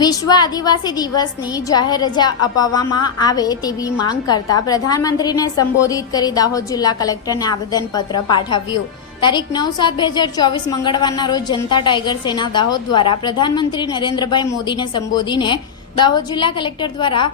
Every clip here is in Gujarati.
વિશ્વ આદિવાસી દિવસની જાહેર રજા અપાવવામાં આવે તેવી માંગ કરતા પ્રધાનમંત્રીને સંબોધિત કરી દાહોદ જિલ્લા કલેક્ટરને આવેદનપત્ર પાઠવ્યું. તારીખ નવ સાત બે હજાર ચોવીસ મંગળવારના રોજ જનતા ટાઈગર સેના દાહોદ દ્વારા પ્રધાનમંત્રી નરેન્દ્રભાઈ મોદીને સંબોધીને દાહોદ જિલ્લા કલેક્ટર દ્વારા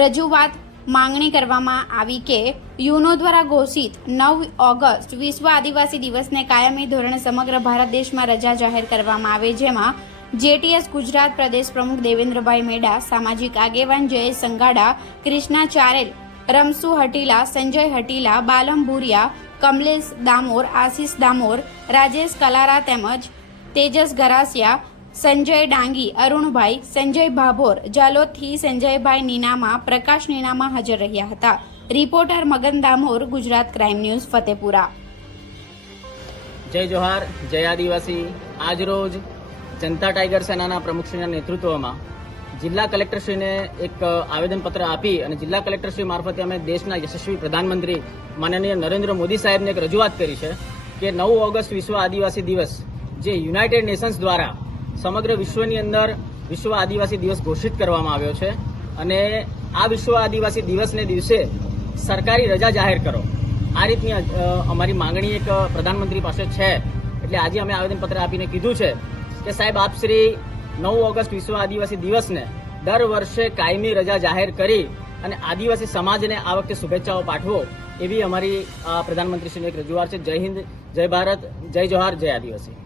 રજૂઆત માંગણી કરવામાં આવી કે યુનો દ્વારા ઘોષિત નવ ઓગસ્ટ વિશ્વ આદિવાસી દિવસને કાયમી ધોરણે સમગ્ર ભારત દેશમાં રજા જાહેર કરવામાં આવે, જેમાં જેટીએસ ગુજરાત પ્રદેશ પ્રમુખ દેવેન્દ્રભાઈ મેડા, સામાજિક આગેવાન જયેશ સંગાડા ક્રિષ્ના ચારેલ, રમસુ હટીલા, સંજય હટીલા, બાલમ ભુરિયા, કમલેશ દામોર, આશીષ દામોર, રાજેશ કલારા તેમજ તેજસ ગરાસિયા, સંજય ડાંગી, અરુણભાઈ, સંજય ભાભોર, જાલોદથી સંજયભાઈ નીનામા, પ્રકાશ નીનામા હાજર રહ્યા હતા. Reporter Magan Damor, Gujarat crime news, Fatepura. જય જોહાર, જય આદિવાસી. આજરોજ જનતા ટાઈગર સેનાના પ્રમુખશ્રીના નેતૃત્વમાં જિલ્લા કલેક્ટરશ્રીને એક આવેદનપત્ર આપી અને જિલ્લા કલેક્ટરશ્રી મારફતે અમે દેશના યશસ્વી પ્રધાનમંત્રી માનનીય નરેન્દ્ર મોદી સાહેબને એક રજૂઆત કરી છે કે નવ ઓગસ્ટ વિશ્વ આદિવાસી દિવસ, જે યુનાઇટેડ નેશન્સ દ્વારા સમગ્ર વિશ્વની અંદર વિશ્વ આદિવાસી દિવસ ઘોષિત કરવામાં આવ્યો છે અને આ વિશ્વ આદિવાસી દિવસને દિવસે સરકારી રજા જાહેર કરો. આ રીતની અમારી માંગણી એક પ્રધાનમંત્રી પાસે છે. એટલે આજે અમે આવેદનપત્ર આપીને કીધું છે કે સાહેબ, આપ શ્રી નવ ઓગસ્ટ વિશ્વ આદિવાસી દિવસને દર વર્ષે કાયમી રજા જાહેર કરી અને આદિવાસી સમાજને આ વખતે શુભેચ્છાઓ પાઠવો એવી અમારી પ્રધાનમંત્રીશ્રીની એક રજૂઆત છે. જય હિન્દ, જય ભારત, જય જોહાર જય આદિવાસી.